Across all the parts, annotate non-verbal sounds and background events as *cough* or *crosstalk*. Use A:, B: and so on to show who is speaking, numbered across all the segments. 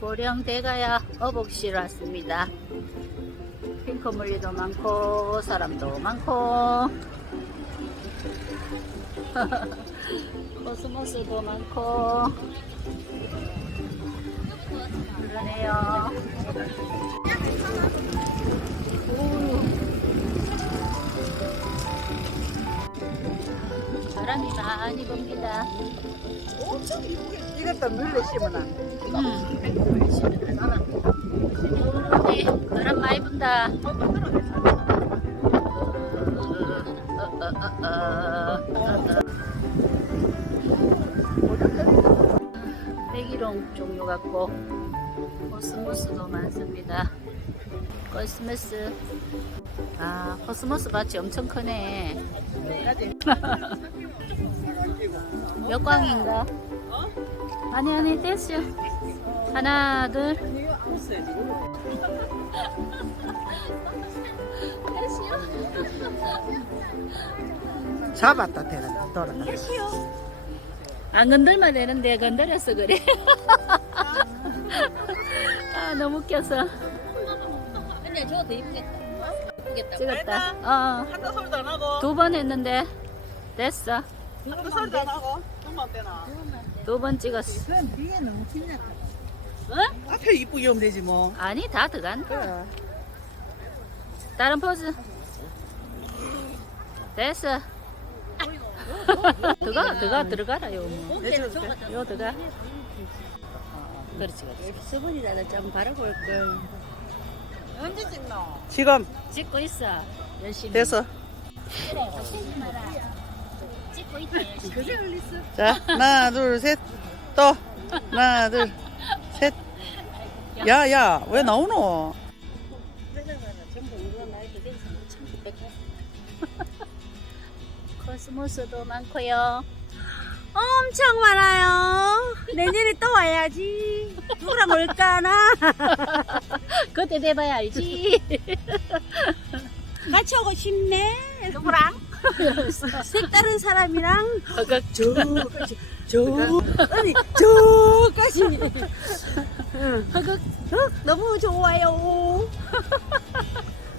A: 보령 대가야 어복실 왔습니다. 핑크물리도 많고 사람도 많고 *laughs* 코스모스도 많고 그러네요. 오. 바람이 많이 붑니다.
B: 엄청 이쁘게 이것도 물레 심어놔.
A: 음. 네, 바람 많이 분다. 백일홍 종류 같고 코스모스도 많습니다. 코스모스 아 코스모스 밭이 엄청 크네. *laughs* 몇 광인가? 아니 아니 됐어. 하나 둘.
B: 잡았다 대라 돌아.
A: 안 건들면 되는데 건드렸어 그래. *laughs* 아 너무 웃겼어.
C: 근데 더 이쁘겠다. 이쁘겠다.
A: 찍었다. 어.
B: 한도 소리도 안 하고
A: 두 번 했는데 됐어.
B: 한도 소리도 안 하고 좀만 빼나.
A: 두 번 찍었어.
B: 그건 뒤에 너무 티냐.
A: 어?
B: 앞에 이쁘게 하면 되지 뭐.
A: 아니 다 들어간다.
B: 그래.
A: 다른 포즈. 됐어. 들어가 들어가 들어가라 요. 뭐.
B: 돼?
A: 요 들어가. 어, 그렇지 그렇지.
C: 수분이라도 좀 바르고 올 걸.
B: 언제 찍노? 지금
A: 찍고 있어. 열심히.
B: 됐어.
A: 찍고 있다 열심히.
B: 자 하나 둘 셋. 또 하나 둘 셋. 야 야 왜 나오노? *laughs*
A: 코스모스도 많고요.
C: 엄청 많아요. 내년에 또 와야지. 누구랑 올까나? *laughs*
A: 그때 돼봐야 알지. *laughs*
C: 같이 오고 싶네.
A: 누구랑?
C: 색다른 사람이랑
A: 허걱
C: 저까지 저 아니 저까지
A: 허걱
C: 어? 너무 좋아요.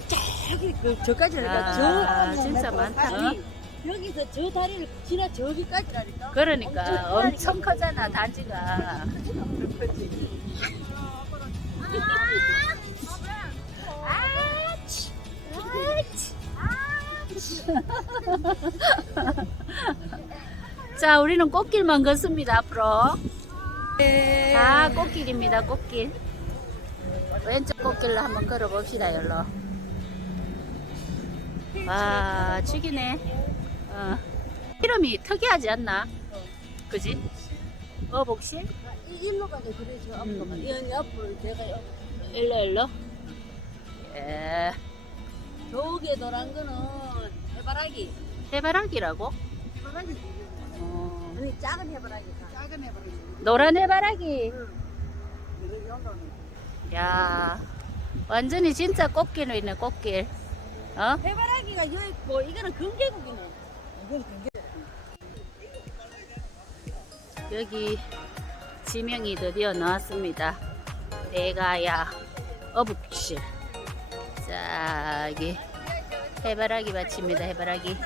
C: *laughs* 저기 그 저까지
A: 아,
C: 하니까 저
A: 진짜 많다.
C: 아니, 여기서 저 다리를 지나 저기까지라니까.
A: 그러니까 엄청 크잖아 단지가. *laughs* 자, 우리는 꽃길만 걷습니다, 앞으로. 다 꽃길입니다, 꽃길. 왼쪽 꽃길로 한번 걸어봅시다, 열로. 와, 죽이네. 어. 이름이 특이하지 않나? 그지? 어복실?
C: 이 일로 가게 그래 저 앞으로 가.
A: 음.
C: 이 앞으로 내가 옆-
A: 일로, 일로. 예.
C: 저기에 노란 거는 해바라기.
A: 해바라기라고?
C: 해바라기.
A: 어.
C: 아니 작은 해바라기가. 작은 해바라기.
A: 노란 해바라기. 야, 완전히 진짜 꽃길로 있네, 꽃길. 어?
C: 해바라기가 여기 있고 이거는 금계국이네.
A: 여기 지명이 드디어 나왔습니다. 대가야 어북실. 자, 여기 해바라기 밭입니다. 해바라기.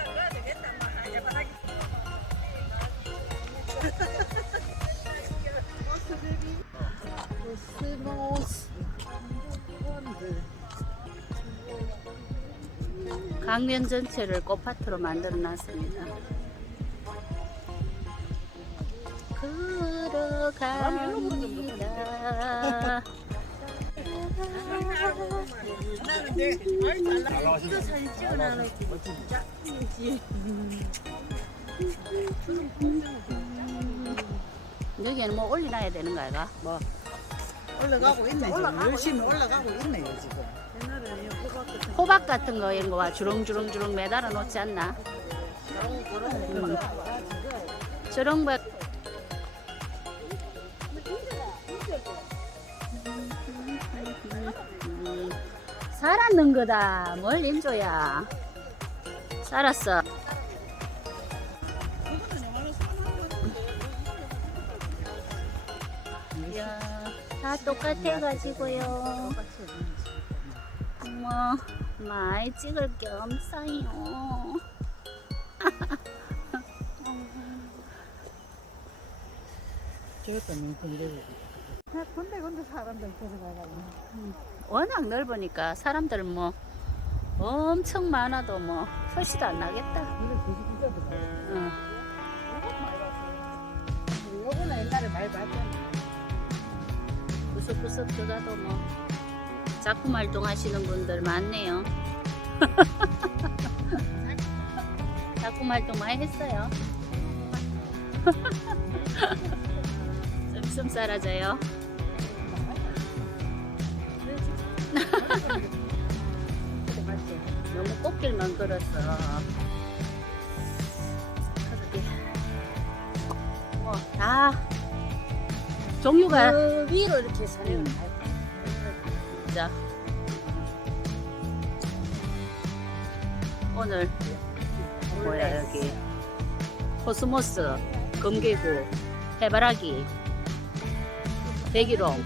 A: 강면 전체를 꽃밭으로 만들어 놨습니다. 걸어갑니다.
C: 사진 찍어놔.
A: 여기는 뭐 올려놔야 되는 거 아이가?
B: 뭐 올라가고 있네 지금 열심히 올라가고 있네요 지금.
A: 호박 같은 거 이런 거와 주렁주렁주렁 매달아 놓지 않나? 음. 주렁박 음. 살았는 거다. 뭘 인조야. 살았어. 다 똑같아가지고요. 어머, 많이 찍을 게 없어요.
B: 저것도 민군데. 군데 군데 사람들 들어가가지고.
A: 워낙 넓으니까 사람들 뭐 엄청 많아도 뭐 훨씨도 안 나겠다. 응.
C: 요거는 옛날에 많이 봤잖아.
A: 구석구석 들어가도 뭐 작품 활동하시는 분들 많네요. *laughs* 작품 활동 많이 했어요. *laughs* 씀씀 사라져요. *laughs* 너무 꽃길만 걸었어. 그러게. 뭐, 다 종류가
C: 그 위로 이렇게 산을
A: 음. 진짜 오늘 뭐야 여기 코스모스, 금계구, 해바라기, 백일홍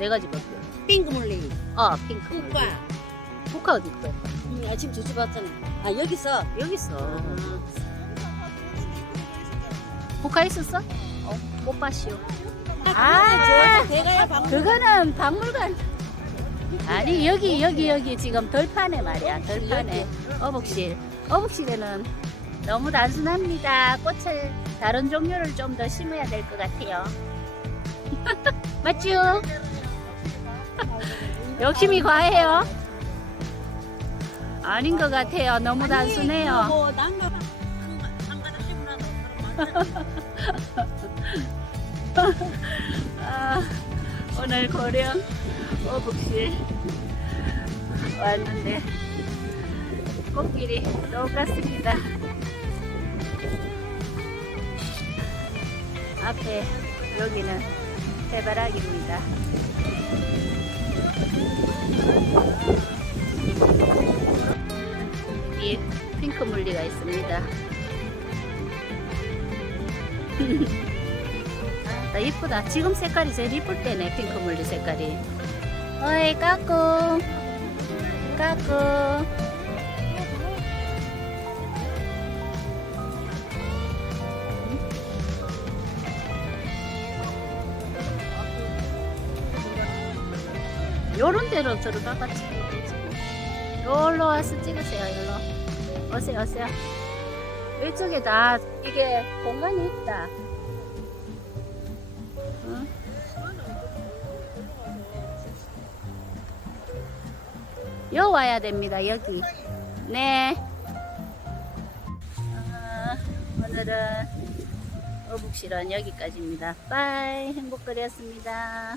A: 네 가지 밖에.
C: 핑크물리,
A: 아 핑크.
C: 국화.
A: 국화 어디 있어?
C: 음, 아침 주스 봤잖아. 아 여기서
A: 여기 있어. 국화 있었어? 어, 못 봤시오.
C: 아, 저 대가야 방.
A: 그거는 박물관. 아니 여기 여기 여기 지금 덜판에 말이야 덜판에. 어복실. 어복실에는 너무 단순합니다. 꽃을 다른 종류를 좀 더 심어야 될 것 같아요. *laughs* 맞죠? *laughs* 욕심이 과해요. 아닌 것 같아요. 너무 단순해요 *laughs* *laughs* 아, 오늘 고령 어복실 왔는데 꽃길이 똑같습니다. 앞에 여기는 해바라기입니다. 여기 핑크 물리가 있습니다. *laughs* 나 이쁘다. 지금 색깔이 제일 이쁠 때네, 핑크 물리 색깔이. 어이, 까꿍. 까꿍. 요런 데로 들어가가 찍으면 되지. 여기로 와서 찍으세요, 여기로. 오세요, 오세요. 이쪽에 다 이게 공간이 있다. 여 와야 됩니다 여기. 네. 아, 오늘은 어북실은 여기까지입니다. 빠이 행복거리였습니다